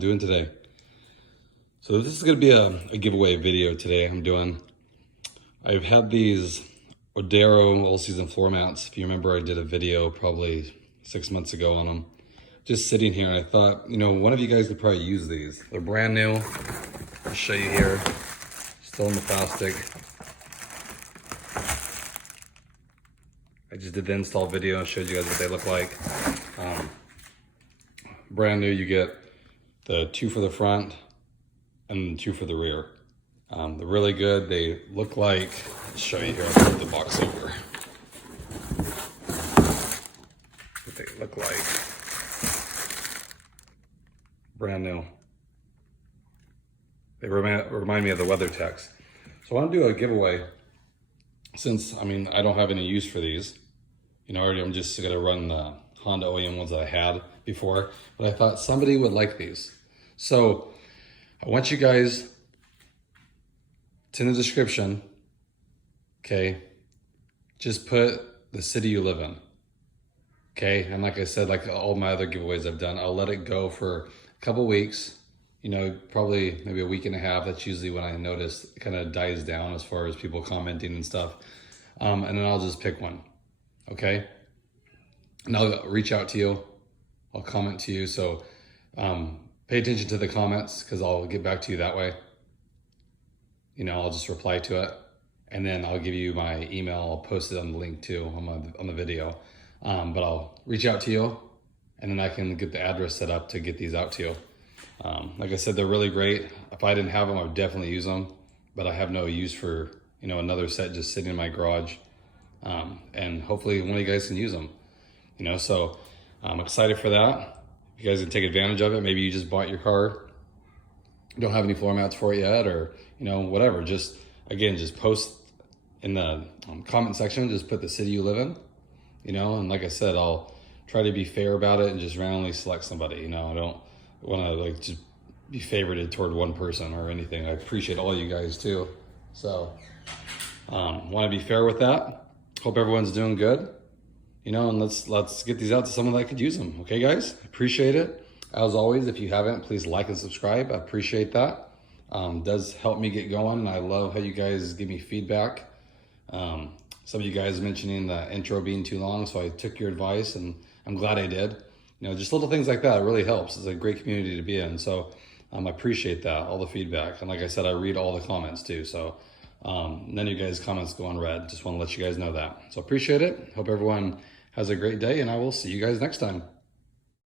doing today? So this is going to be a giveaway video today I'm doing. I've had these Odero all-season floor mats. If you remember, I did a video probably 6 months ago on them. Just sitting here, and I thought, you know, one of you guys could probably use these. They're brand new. I'll show you here. Still in the plastic. I just did the install video and showed you guys what they look like. Brand new, you get the 2 for the front and 2 for the rear. They're really good. They look like, I'll show you here, I'll put the box over. What they look like. Brand new. They remind me of the WeatherTechs. So I want to do a giveaway since, I mean, I don't have any use for these. You know, I'm just going to run the Honda OEM ones that I had before, but I thought somebody would like these. So I want you guys, it's in the description, okay? Just put the city you live in, okay? And like I said, like all my other giveaways I've done, I'll let it go for a couple weeks, you know, probably maybe a week and a half. That's usually when I notice it kind of dies down as far as people commenting and stuff. And then I'll just pick one, okay? And I'll reach out to you. I'll comment to you. So pay attention to the comments because I'll get back to you that way. You know, I'll just reply to it. And then I'll give you my email. I'll post it on the link too on the video. But I'll reach out to you and then I can get the address set up to get these out to you. Like I said, they're really great. If I didn't have them, I would definitely use them. But I have no use for, you know, another set just sitting in my garage. And hopefully one of you guys can use them. You know, so I'm excited for that. If you guys can take advantage of it, maybe you just bought your car, don't have any floor mats for it yet, or, you know, whatever. Just, again, just post in the comment section, just put the city you live in, you know, and like I said, I'll try to be fair about it and just randomly select somebody. You know, I don't want to like just be favorited toward one person or anything. I appreciate all you guys too. So want to be fair with that. Hope everyone's doing good. You know, and let's get these out to someone that could use them. Okay, guys? Appreciate it. As always, if you haven't, please like and subscribe. I appreciate that. Does help me get going, and I love how you guys give me feedback. Some of you guys mentioning the intro being too long, so I took your advice, and I'm glad I did. You know, just little things like that, it really helps. It's a great community to be in, so I appreciate that, all the feedback. And like I said, I read all the comments too, so none of you guys' comments go unread. Just want to let you guys know that. So appreciate it. Hope everyone has a great day, and I will see you guys next time.